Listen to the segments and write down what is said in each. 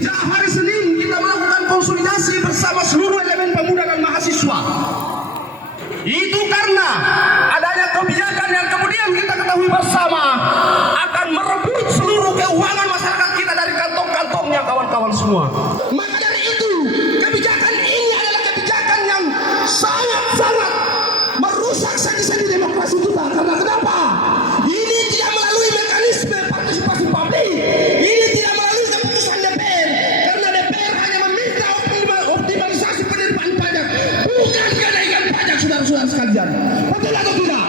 Sejak hari Senin kita melakukan konsolidasi bersama seluruh elemen pemuda dan mahasiswa. Itu karena adanya kebijakan yang kemudian kita ketahui bersama akan merebut seluruh keuangan masyarakat kita dari kantong-kantongnya kawan-kawan semua. Maka dari itu, kebijakan ini adalah kebijakan yang sangat-sangat merusak sendi-sendi demokrasi kita. Karena kenapa? Ini tidak melalui mekanisme partisipasi publik. Ini tidak melalui keputusan DPR. Karena DPR hanya meminta optimalisasi penerimaan pajak, bukan kenaikan pajak, saudara-saudara sekalian. Betul atau tidak?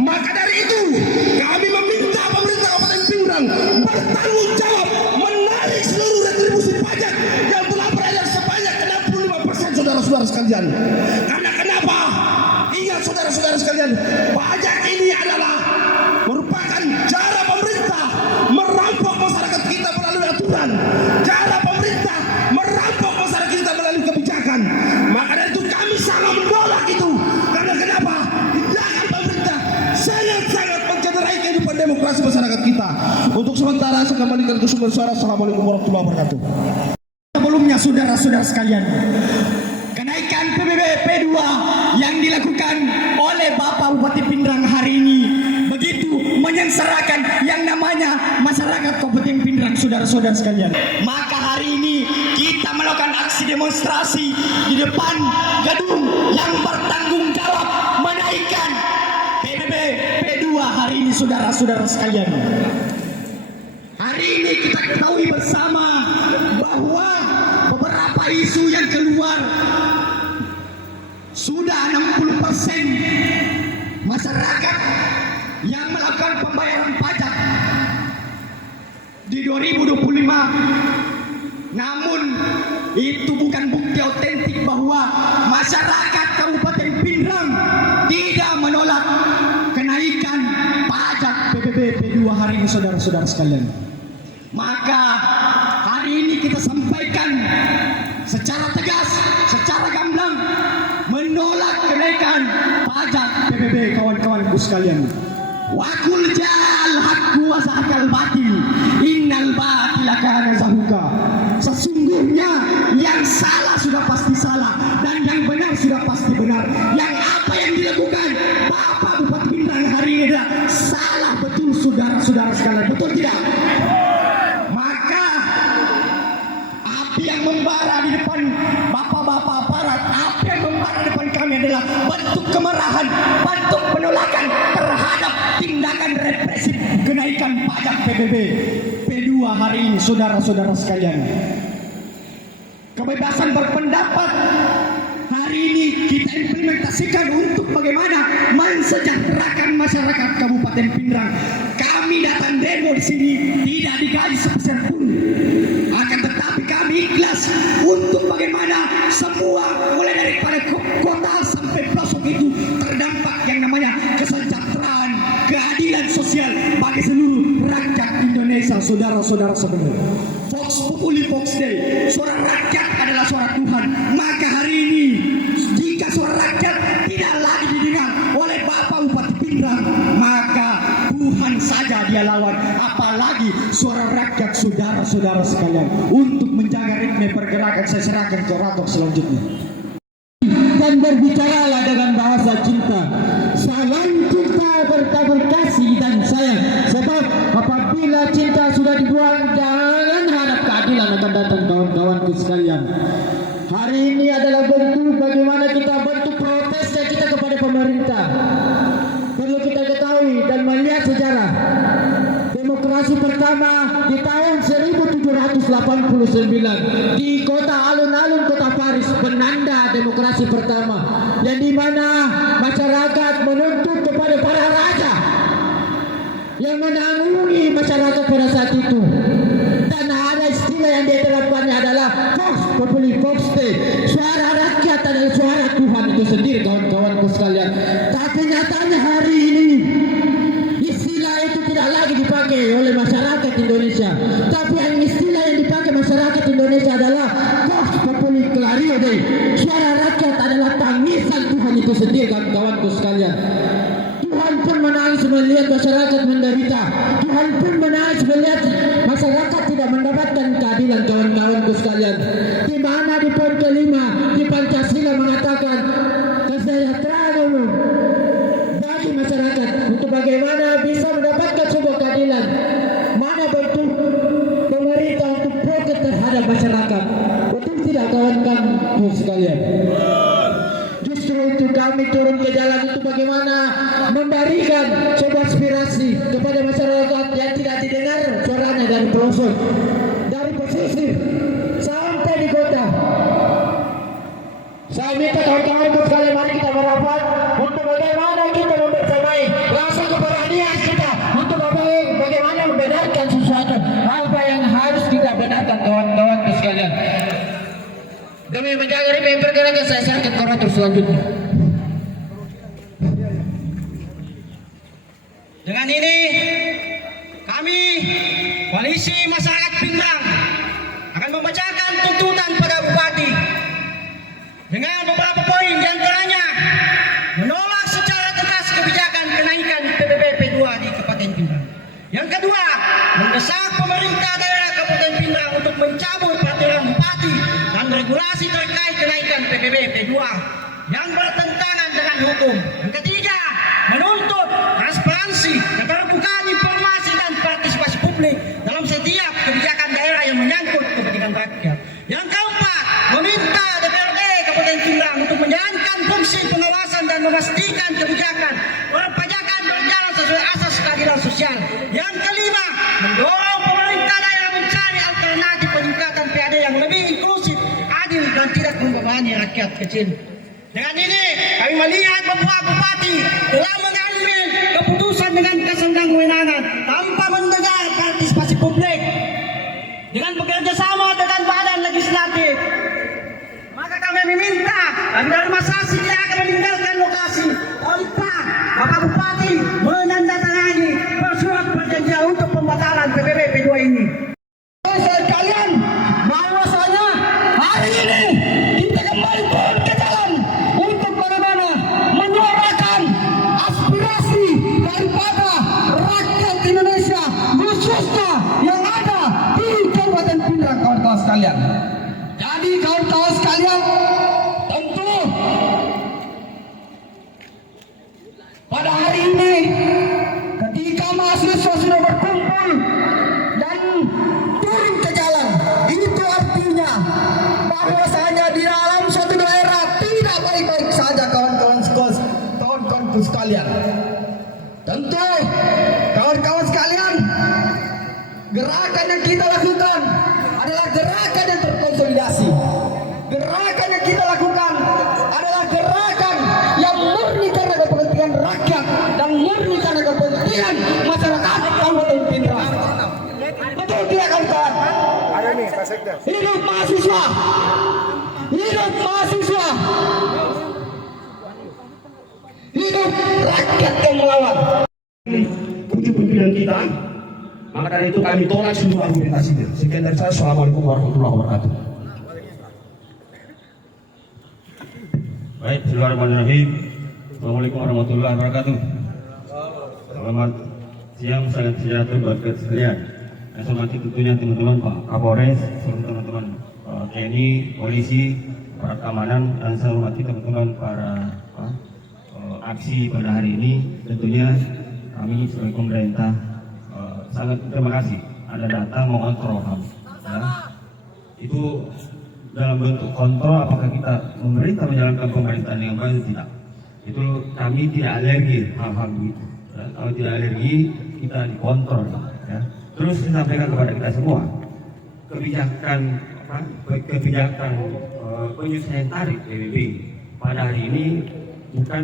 Maka dari itu, kami meminta pemerintah Kabupaten Pindrang bertanggung jawab menarik seluruh retribusi pajak yang telah beredar sebanyak 65%, saudara-saudara sekalian. Karena kenapa? Ingat saudara-saudara sekalian, pajak ini adalah merupakan cara pemerintah merampok masyarakat kita melalui aturan, cara pemerintah merampok masyarakat kita melalui kebijakan. Maka dari itu kami sangat menolak itu. Karena kenapa? Tindakan pemerintah sangat-sangat mencederai kehidupan demokrasi masyarakat kita. Untuk sementara saya kembalikan ke sumber suara. Assalamualaikum warahmatullahi wabarakatuh. Sebelumnya saudara-saudara sekalian, kenaikan PBB P2 yang dilakukan oleh Bapak Bupati Pindrang hari ini begitu menyengsarakan yang namanya masyarakat Kabupaten Pindrang, saudara-saudara sekalian. Maka hari ini kita melakukan aksi demonstrasi di depan gedung yang bertanggung jawab menaikkan PBB P2 hari ini, saudara-saudara sekalian. Hari ini kita ketahui bersama bahwa beberapa isu yang keluar sudah 60% masyarakat yang melakukan pembayaran pajak di 2025. Namun itu bukan bukti otentik bahwa masyarakat Kabupaten Pindrang tidak menolak kenaikan pajak PBB P2 hari ini, saudara-saudara sekalian. Maka hari ini kita sampaikan secara tegas, secara gamblang menolak kenaikan pajak PBB, kawan-kawanku sekalian. Wakul ja'al haqqu wa zahaqal batil innal batila kana zahuqa. Sesungguhnya yang salah sudah pasti salah dan yang benar sudah pasti benar. Yang apa yang dilakukan Bapak Bupati Pindrang hari ini adalah salah betul, saudara-saudara sekalian. Betul tidak? Maka api yang membara di depan bapak-bapak aparat, api yang membara di depan kami adalah bentuk kemarahan, bentuk penolakan terhadap tindakan represif kenaikan pajak PBB P2 hari ini, saudara-saudara sekalian. Kebebasan berpendapat hari ini kita implementasikan untuk bagaimana mensejahterakan masyarakat Kabupaten Pindrang. Kami datang demo di sini tidak digaji sepeser pun. Akan tetapi kami ikhlas untuk bagaimana semua mulai daripada kota sampai pelosok itu terdampak yang namanya kesejahteraan, keadilan sosial bagi seluruh rakyat Indonesia, saudara-saudara sekalian. Vox Populi Vox Dei, suara rakyat adalah suara Tuhan. Maka hari ini jika suara rakyat tidak lagi didengar oleh Bapak Bupati Pindrang, maka Tuhan saja dia lawan. Apalagi suara rakyat, saudara-saudara sekalian. Untuk menjaga ritme pergerakan, saya serahkan ke Ratok selanjutnya. Dan berbicaralah dengan bahasa cinta. Salam cinta bertabur kasih dan sayang. Sebab apabila cinta sudah dibuang, jangan harap keadilan akan datang, kawan-kawanku sekalian. Hari ini adalah bentuk bagaimana kita bentuk protesnya kita kepada pemerintah. Perlu kita ketahui dan melihat sejarah. Demokrasi pertama di tahun 1789 di kota alun-alun kota Paris, penanda demokrasi pertama, yang dimana masyarakat menuntut kepada para raja yang menanggungi masyarakat pada saat itu. Dan ada istilah yang diterapkannya adalah Vox Populi Vox Dei, suara rakyat adalah suara Tuhan itu sendiri, kawan-kawanku sekalian. Tapi nyatanya hari ini istilah itu tidak lagi dipakai oleh masyarakat Indonesia, tapi yang istilah yang dipakai masyarakat Indonesia adalah Vox Populi Clario Dei, suara rakyat adalah tangisan Tuhan itu sendiri, kawan-kawanku sekalian. Tuhan pun menangis melihat masyarakat menderita. Tuhan pun menangis melihat masyarakat tidak mendapatkan keadilan, kawan-kawan. sekalian, di mana di poin kelima di Pancasila mengatakan kesejahteraan umum bagi masyarakat untuk bagaimana bisa mendapatkan sebuah keadilan. Mana bentuk pemerintah untuk protes terhadap masyarakat? Betul tidak kawan-kawan sekalian? Justru itu kami turun ke jalan itu bagaimana memberikan sebuah aspirasi kepada masyarakat yang tidak didengar suaranya dari pelosok, dari pesisir sampai di kota. Saya minta kawan-kawan sekalian, mari kita merapat untuk bagaimana kita membersamai rasa keberanian kita untuk bagaimana membenarkan sesuatu apa yang harus kita benarkan, kawan-kawan sekalian. Demi menjaga ribet pergerakan saya serahkan koordinator selanjutnya. Dengan ini kami koalisi masyarakat Pindrang akan membacakan tuntutan pada Bupati dengan beberapa poin, di antaranya menolak secara tegas kebijakan kenaikan PPP 2 di Kabupaten Pindrang. Yang kedua, mendesak pemerintah daerah Kabupaten Pindrang untuk mencabut peraturan bupati dan regulasi terkait kenaikan PPP 2 yang bertentangan dengan hukum. Yang ketiga, menuntut transparansi, keterbukaan informasi dan partisipasi publik dalam setiap kebijakan daerah yang menyangkut kepentingan rakyat. Yang keempat, meminta DPRD Kabupaten Pindrang untuk menjalankan fungsi pengawasan dan memastikan kebijakan perpajakan berjalan sesuai asas keadilan sosial. Yang kelima, mendorong pemerintah daerah mencari alternatif peningkatan PAD yang lebih inklusif, adil dan tidak membebani rakyat kecil. Dengan ini kami melihat bahwa Bupati telah mengambil keputusan dengan kesenggang kewenangan tanpa mendengar partisipasi publik. Dengan bekerja sama dengan badan legislatif, maka kami meminta agar Masasi tidak akan meninggalkan lokasi tanpa Bapak Bupati menandatangani surat perjanjian untuk pembatalan PPP 2 ini. Sekalian, bahwasanya hari ini kita kembali turun ke jalan untuk bagaimana menyuarakan aspirasi daripada rakyat Indonesia, khususnya yang ada di Kabupaten Pindrang, kawan-kawan sekalian. Jadi kawan-kawan sekalian, tentu pada hari ini ketika mahasiswa sudah berkumpul dan turun ke jalan, itu artinya bahwasanya di dalam suatu daerah tidak baik-baik saja, kawan-kawan sekalian. Tentu kawan-kawan sekalian, gerakan yang kita lakukan adalah gerakan yang terkonsolidasi. Gerakan yang kita lakukan adalah gerakan yang murni karena kepentingan rakyat dan murni karena kepentingan masyarakat Kabupaten Pindrang. Betul tidak, kawan-kawan? Hidup mahasiswa! Hidup mahasiswa! Hidup rakyat yang melawan! Tujuh pimpinan kita, maka dari itu kami tolak semua argumentasinya. Sekian dari saya. Assalamualaikum warahmatullahi wabarakatuh. Baik, bismillahirrahmanirrahim. Assalamualaikum warahmatullahi wabarakatuh. Selamat siang, salam sejahtera buat kita sekalian. Yang saya hormati tentunya teman-teman Pak Kapolres, seluruh teman-teman TNI, polisi, para keamanan, dan saya hormati teman-teman para aksi pada hari ini. Tentunya kami sebagai pemerintah sangat terima kasih ada datang mengontrol kami. Ya. Itu dalam bentuk kontrol, apakah kita pemerintah menjalankan pemerintahan yang baik tidak. Itu kami tidak alergi hal-hal begitu. Ya. Kalau tidak alergi, kita dikontrol. Ya. Terus disampaikan kepada kita semua kebijakan penyesuaian tarif PBB pada hari ini bukan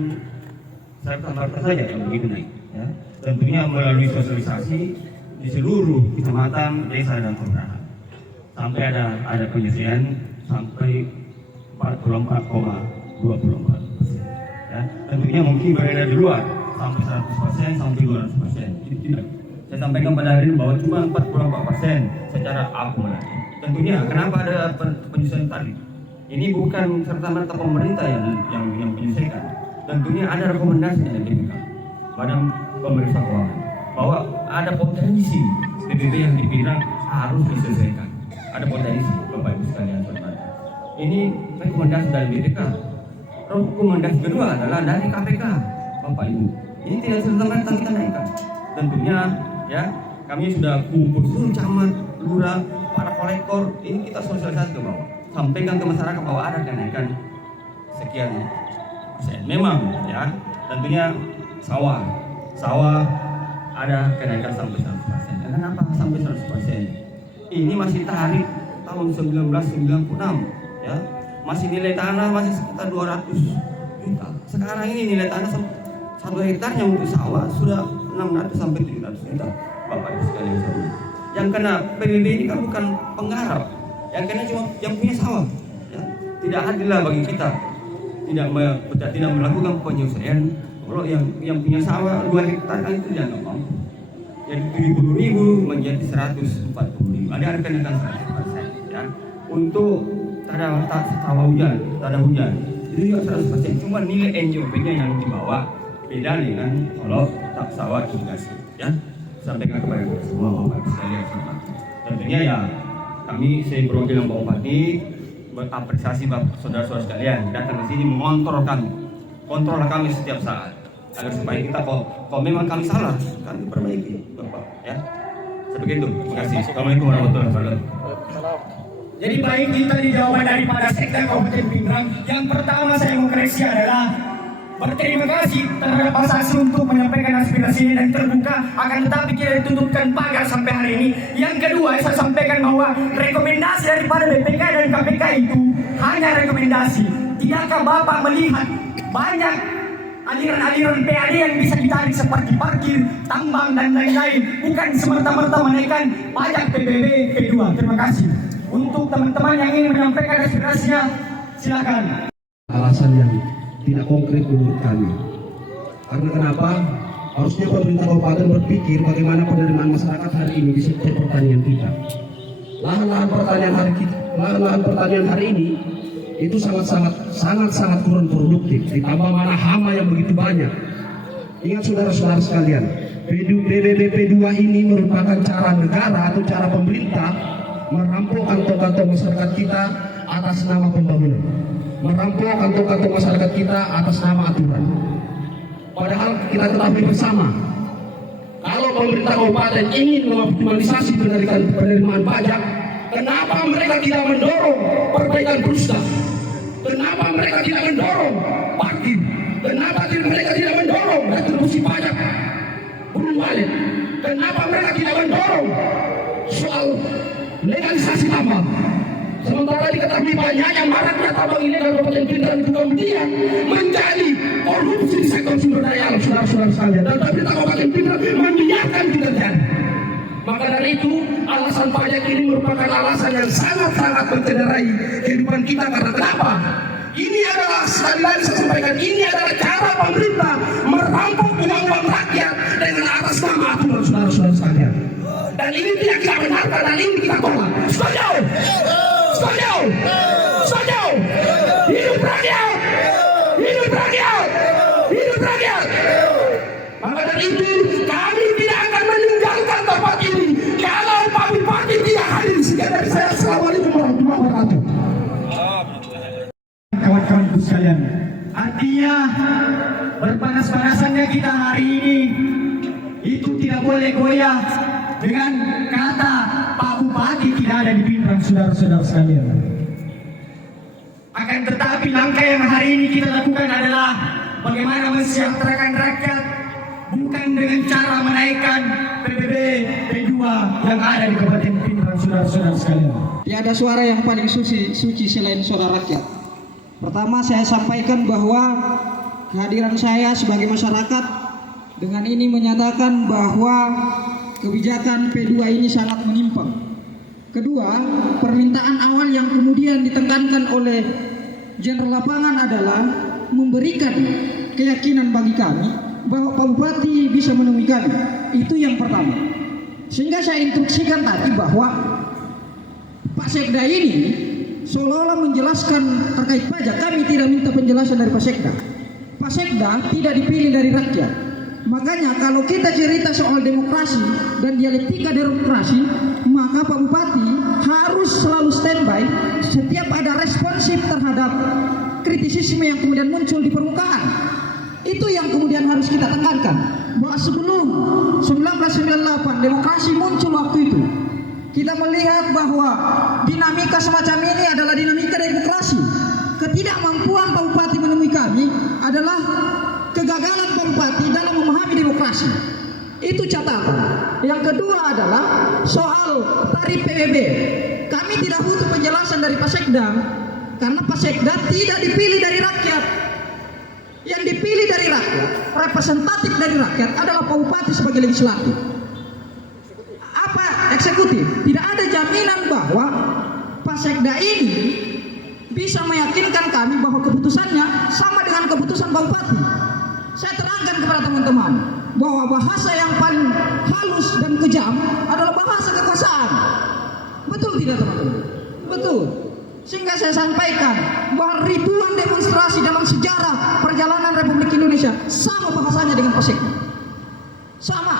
serta-merta saja yang begitu naik. Ya. Tentunya melalui sosialisasi di seluruh kecamatan, desa dan kelurahan. Sampai ada penyesuaian sampai 44,24%. Ya. Tentunya mungkin berada di luar sampai 100%, sampai 200%. Jadi tidak. Saya sampaikan pada hari ini bahwa cuma 44% secara akumulatif. Tentunya kenapa ada penyesuaian tarif? Ini bukan serta-merta pemerintah yang menyelesaikan. Tentunya ada rekomendasi yang diberikan pada pemerintah keuangan bahwa ada potensi PBB yang dipilih harus diselesaikan. Ada potensi. Bapak Ibu sekalian hormati. Ini rekomendasi dari BPK. Rekomendasi kedua adalah dari KPK, Bapak Ibu. Ini tidak serta-merta kita naikkan. Tentunya ya kami sudah kumpul seluruh camat, lurah, para kolektor. Ini kita sosialisasi ke bawah, sampaikan ke masyarakat bahwa ada kenaikan sekian persen. Memang ya tentunya sawah ada kenaikan sampai 100%. Kenapa sampai 100%? Ini masih tarif tahun 1996 ya. Masih nilai tanah masih sekitar 200 juta. Sekarang ini nilai tanah 1 hektarnya untuk sawah sudah 600 sampai 700 juta. Bapak Ibu sekalian semua. Yang kena PBB ini kan bukan penggarap. Yang kena cuma yang punya sawah. Ya. Tidak adil lah bagi kita. Tidak melakukan penyesuaian. Kalau yang punya sawah 2 hektar kan itu jangan mampu. Jadi 70.000 menjadi 140.000. Ada kenaikan 100% ya. Untuk tanda hujan itu juga 100%. Cuma nilai NJOP-nya yang dibawa beda dengan kalau tak sawah irigasi ya. Sampaikan kepada kita semua Bapak Ibu sekalian semua. Tentunya ya kami saya perwakilan Pak Bupati berapresiasi Bapak saudara-saudara sekalian datang ke sini mengontrol kami setiap saat agar supaya kita kalau memang kami salah kami perbaiki Bapak ya. Seperti itu. Terima kasih. Assalamualaikum warahmatullahi wabarakatuh. Jadi baik kita di jawaban daripada Sekda Kabupaten Pindrang. Yang pertama saya mau koreksi adalah berterima kasih terhadap Pak Saksi untuk menyampaikan aspirasi dan terbuka, akan tetapi kita dituntutkan pagar sampai hari ini. Yang kedua saya sampaikan bahwa rekomendasi daripada BPK dan KPK itu hanya rekomendasi. Tidakkah Bapak melihat banyak aliran-aliran PAD yang bisa ditarik seperti parkir, tambang dan lain-lain, bukan semerta-merta menaikkan pajak PBB P2. Terima kasih. Untuk teman-teman yang ingin menyampaikan aspirasinya, silakan. Alasan yang tidak konkret menurut kami. Karena kenapa? Harusnya pemerintah kabupaten berpikir bagaimana penerimaan masyarakat hari ini di sektor pertanian kita. Lahan-lahan pertanian hari ini itu sangat kurang produktif. Ditambah mana hama yang begitu banyak. Ingat saudara-saudara sekalian, PBB P2 ini merupakan cara negara atau cara pemerintah merampok kantong-kantong masyarakat kita atas nama pembangunan, merampok kantong-kantong masyarakat kita atas nama aturan. Padahal kita ketahui bersama, kalau pemerintah kabupaten ingin mengoptimalisasi penerimaan pajak, kenapa mereka tidak mendorong perbaikan perusahaan? Kenapa mereka tidak mendorong parkir? Kenapa mereka tidak mendorong retribusi pajak belum balik? Kenapa mereka tidak mendorong soal legalisasi tambang? Sementara diketahui banyaknya maraknya tambang ilegal Kabupaten Pindrang itu kemudian menjadi korupsi di sektor sumber daya alam saudara-saudara sekalian, dan pemerintah Kabupaten Pindrang membiarkan itu terjadi. Maka dari itu alasan pajak ini merupakan alasan yang sangat mencederai kehidupan kita. Karena kenapa? Ini adalah, sekali lagi saya sampaikan, ini adalah cara pemerintah merampok uang rakyat dengan atas nama aturan saudara-saudara sekalian. Dan ini tidak kita benarkan dan ini kita tolak. Setuju? Setuju? Setuju? Hidup rakyat! Hidup rakyat! Hidup rakyat! Maka dari itu kami tidak akan meninggalkan tempat ini kalau Pak Bupati tidak hadir. Sekian dari saya. Assalamualaikum warahmatullahi wabarakatuh. Kawan-kawanku sekalian, artinya berpanas-panasannya kita hari ini itu tidak boleh goyah dengan kata Pak Bupati tidak ada di Pindrang, saudara-saudara sekalian. Akan tetapi langkah yang hari ini kita lakukan adalah bagaimana mensejahterakan rakyat, bukan dengan cara menaikkan PBB P2 yang ada di Kabupaten Pindrang, saudara-saudara sekalian. Tiada suara yang paling suci selain suara rakyat. Pertama saya sampaikan bahwa kehadiran saya sebagai masyarakat dengan ini menyatakan bahwa kebijakan P2 ini sangat menyimpang. Kedua, permintaan awal yang kemudian ditekankan oleh Jenderal Lapangan adalah memberikan keyakinan bagi kami bahwa Pak Bupati bisa menemui kami. Itu yang pertama. Sehingga saya instruksikan tadi bahwa Pak Sekda ini seolah-olah menjelaskan terkait pajak. Kami tidak minta penjelasan dari Pak Sekda. Pak Sekda tidak dipilih dari rakyat. Makanya kalau kita cerita soal demokrasi dan dialektika demokrasi, maka Pak Bupati harus selalu standby setiap ada responsif terhadap kritisisme yang kemudian muncul di permukaan. Itu yang kemudian harus kita tekankan, bahwa sebelum 1998 demokrasi muncul waktu itu, kita melihat bahwa dinamika semacam ini adalah dinamika demokrasi. Ketidakmampuan Pak Bupati menemui kami adalah kegagalan Pak Bupati dalam memahami demokrasi. Itu catatan. Yang kedua adalah soal tarif PBB. Kami tidak butuh penjelasan dari Pak Sekda, karena Pak Sekda tidak dipilih dari rakyat. Yang dipilih dari rakyat, representatif dari rakyat adalah Pak Bupati sebagai legislatif. Apa eksekutif? Tidak ada jaminan bahwa Pak Sekda ini bisa meyakinkan kami bahwa keputusannya sama dengan keputusan Pak Bupati. Saya terangkan kepada teman-teman bahwa bahasa yang paling halus dan kejam adalah bahasa kekuasaan. Betul tidak teman-teman? Betul. Sehingga saya sampaikan bahwa ribuan demonstrasi dalam sejarah perjalanan Republik Indonesia sama bahasanya dengan Pak Sekda. Sama.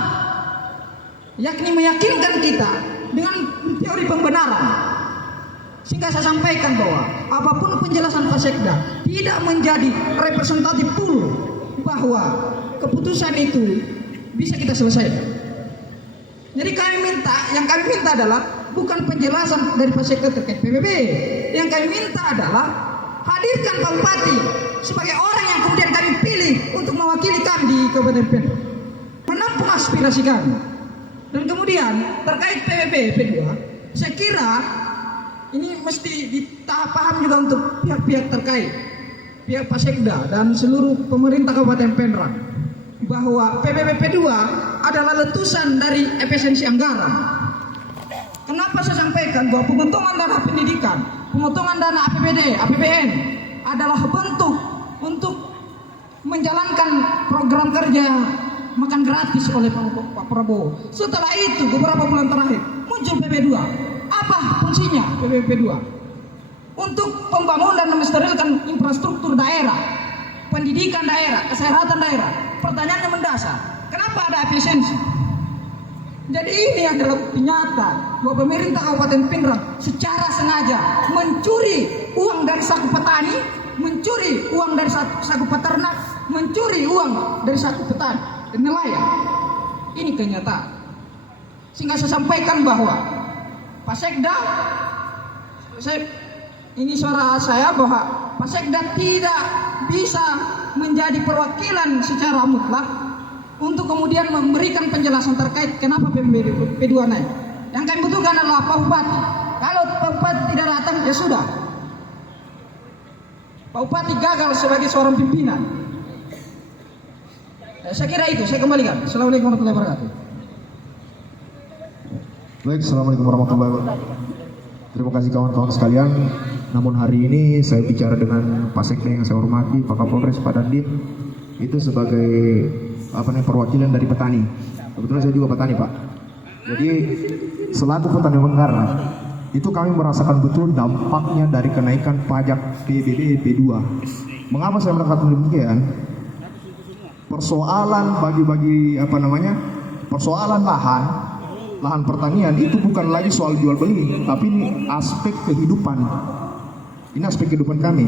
Yakni meyakinkan kita dengan teori pembenaran. Sehingga saya sampaikan bahwa apapun penjelasan Pak Sekda tidak menjadi representatif full bahwa keputusan itu bisa kita selesaikan. Jadi yang kami minta adalah bukan penjelasan dari Pak Sekda terkait PBB. Yang kami minta adalah hadirkan Pak Bupati sebagai orang yang kemudian kami pilih untuk mewakili kami di Kabupaten Pendra, menampung aspirasi kami. Dan kemudian terkait PBB P2, saya kira ini mesti ditahap paham juga untuk pihak-pihak terkait, pihak Pak Sekda dan seluruh pemerintah Kabupaten Pendra, bahwa PBB P2 adalah letusan dari efisiensi anggaran. Kenapa saya sampaikan bahwa pemotongan dana pendidikan, pemotongan dana APBD, APBN adalah bentuk untuk menjalankan program kerja makan gratis oleh Pak Prabowo. Setelah itu beberapa bulan terakhir muncul PB2. Apa fungsinya PBB2? Untuk pembangunan dan mensterilkan infrastruktur daerah, pendidikan daerah, kesehatan daerah. Pertanyaannya mendasar, kenapa ada efisiensi? Jadi ini adalah bukti nyata bahwa pemerintah Kabupaten Pindrang secara sengaja mencuri uang dari saku petani, mencuri uang dari saku peternak, mencuri uang dari saku petani dan nelayan. Ini kenyataan. Sehingga saya sampaikan bahwa Pak Sekda, ini suara saya bahwa Pak Sekda tidak bisa menjadi perwakilan secara mutlak untuk kemudian memberikan penjelasan terkait kenapa PBB P2 naik. Yang kami butuhkan adalah Pak Bupati. Kalau Pak Bupati tidak datang, ya sudah. Pak Bupati gagal sebagai seorang pimpinan. Saya kira itu, saya kembalikan. Assalamualaikum warahmatullahi wabarakatuh. Baik, Assalamualaikum warahmatullahi wabarakatuh. Terima kasih kawan-kawan sekalian. Namun hari ini saya bicara dengan Pak Sekda yang saya hormati, Pak Kapolres, Pak Dandim, itu sebagai perwakilan dari petani. Kebetulan saya juga petani, Pak. Jadi selaku petani Manggarai, itu kami merasakan betul dampaknya dari kenaikan pajak PBB P2. Mengapa saya mengatakan demikian? Persoalan persoalan lahan pertanian itu bukan lagi soal jual beli, tapi ini aspek kehidupan. Ini aspek kehidupan kami.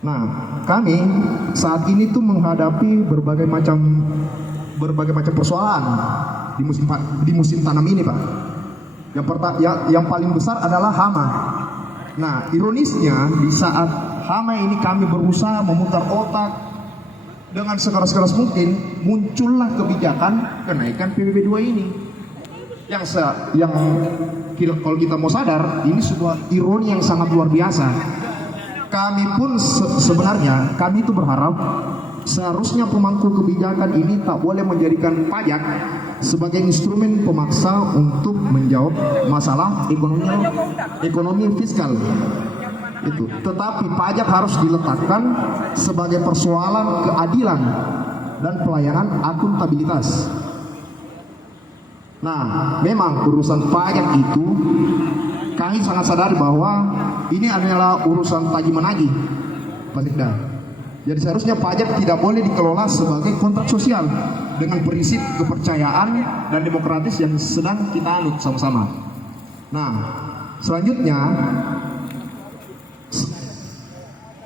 Nah, kami saat ini tuh menghadapi berbagai macam persoalan di musim tanam ini, Pak. Yang paling besar adalah hama. Nah, ironisnya di saat hama ini kami berusaha memutar otak dengan sekeras-keras mungkin, muncullah kebijakan kenaikan PBB 2 ini. Yang kalau kita mau sadar, ini sebuah ironi yang sangat luar biasa. Kami pun sebenarnya kami itu berharap seharusnya pemangku kebijakan ini tak boleh menjadikan pajak sebagai instrumen pemaksa untuk menjawab masalah ekonomi fiskal. Itu. Tetapi pajak harus diletakkan sebagai persoalan keadilan dan pelayanan akuntabilitas. Nah, memang urusan pajak itu kami sangat sadar bahwa ini adalah urusan tagih menagih, Pak Sekda. Jadi seharusnya pajak tidak boleh dikelola sebagai kontrak sosial dengan prinsip kepercayaan dan demokratis yang sedang kita anut sama-sama. Nah, selanjutnya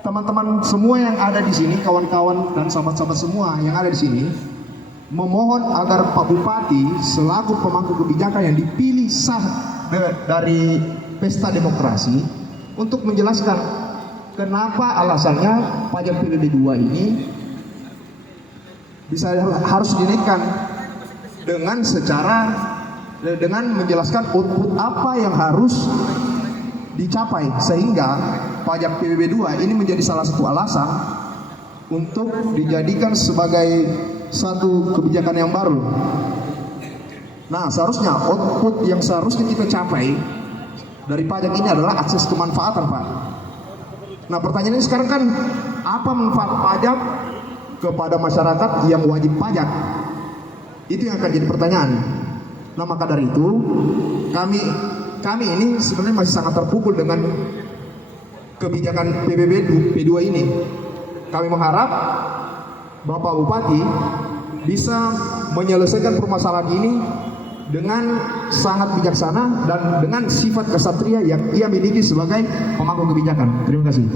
teman-teman semua yang ada di sini, kawan-kawan dan sahabat-sahabat semua yang ada di sini, memohon agar Pak Bupati selaku pemangku kebijakan yang dipilih sah dari pesta demokrasi untuk menjelaskan kenapa alasannya pajak periode 2 ini bisa harus dinaikkan dengan menjelaskan output apa yang harus dicapai sehingga pajak PBB 2 ini menjadi salah satu alasan untuk dijadikan sebagai satu kebijakan yang baru. Nah, seharusnya output yang seharusnya kita capai dari pajak ini adalah akses kemanfaatan, Pak. Nah, pertanyaannya sekarang kan, apa manfaat pajak kepada masyarakat yang wajib pajak? Itu yang akan jadi pertanyaan. Nah, maka dari itu kami ini sebenarnya masih sangat terpukul dengan kebijakan PBB P2 ini. Kami mengharap Bapak Bupati bisa menyelesaikan permasalahan ini dengan sangat bijaksana dan dengan sifat kesatria yang ia miliki sebagai pemangku kebijakan. Terima kasih.